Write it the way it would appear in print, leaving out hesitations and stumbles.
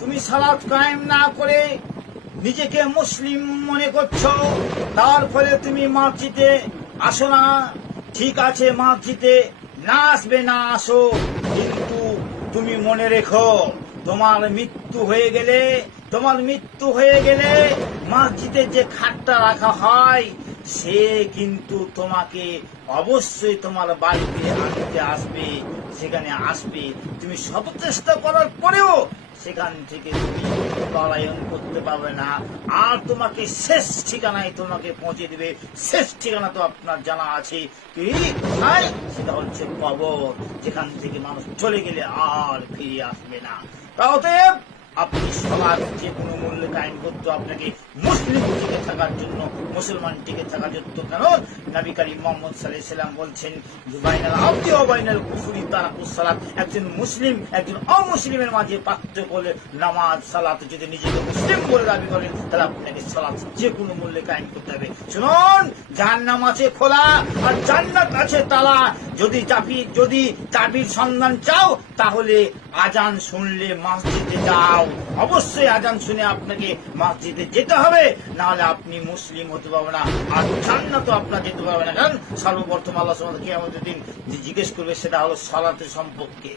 তুমি সালাত কায়েম না করে নিজেকে মুসলিম মনে করছো, তার ফলে তুমি মসজিদে আসো না। ঠিক আছে, মসজিদে না আসবে না আসো, কিন্তু তুমি মনে রেখো তোমার মৃত্যু হয়ে গেলে মসজিদে যে খাটটা রাখা হয় সে কিন্তু তোমাকে অবশ্যই তোমার বাড়িতে আনতে আসবে, সেখানে আসবে। তুমি শত চেষ্টা করার পরেও সেখান থেকে তুমি পলায়ন করতে পারবে না। আর তোমাকে শেষ ঠিকানায় তোমাকে পৌঁছে দিবে। শেষ ঠিকানা তো আপনার জানা আছে কি? সেটা হচ্ছে কবর, যেখান থেকে মানুষ চলে গেলে আর ফিরে আসবে না। অতএব আপনি সবার যে কোনো মূল্যে কায়েম করতে আপনাকে মুসলিম টিকে থাকার জন্য, মুসলমান টিকে থাকার জন্য। কারণ নবী করিম মুহাম্মদ সাল্লাল্লাহু আলাইহি ওয়াসাল্লাম বলছেন, বাইনাল আবদি ওয়া বাইনাল কুফরি তারাকুস সালাত। একজন মুসলিম একজন অমুসলিমের মাঝে পার্থক্য হলে নামাজ সালাত। যদি নিজেকে মুসলিম বলে দাবি করেন তাহলে আপনাকে সালাত যে কোনো মূল্যে কায়েম করতে হবে। শুনুন, জাহান্নাম আছে খোলা আর জান্নাত আছে তালা। যদি চাবির সন্ধান চাও তাহলে আজান শুনলে মসজিদে যাও। অবশ্যই আজান শুনে আপনাকে মসজিদে যেতে হবে, না হলে আপনি মুসলিম হতে পারবেন না, আর জান্নাতও আপনার যেতে পারবে না। কারণ সর্বপ্রথম আল্লাহ সুবহানাহু ওয়া তাআলা কিয়ামতের দিন যে জিজ্ঞেস করবে সেটা হলো সালাতের সম্পর্কে।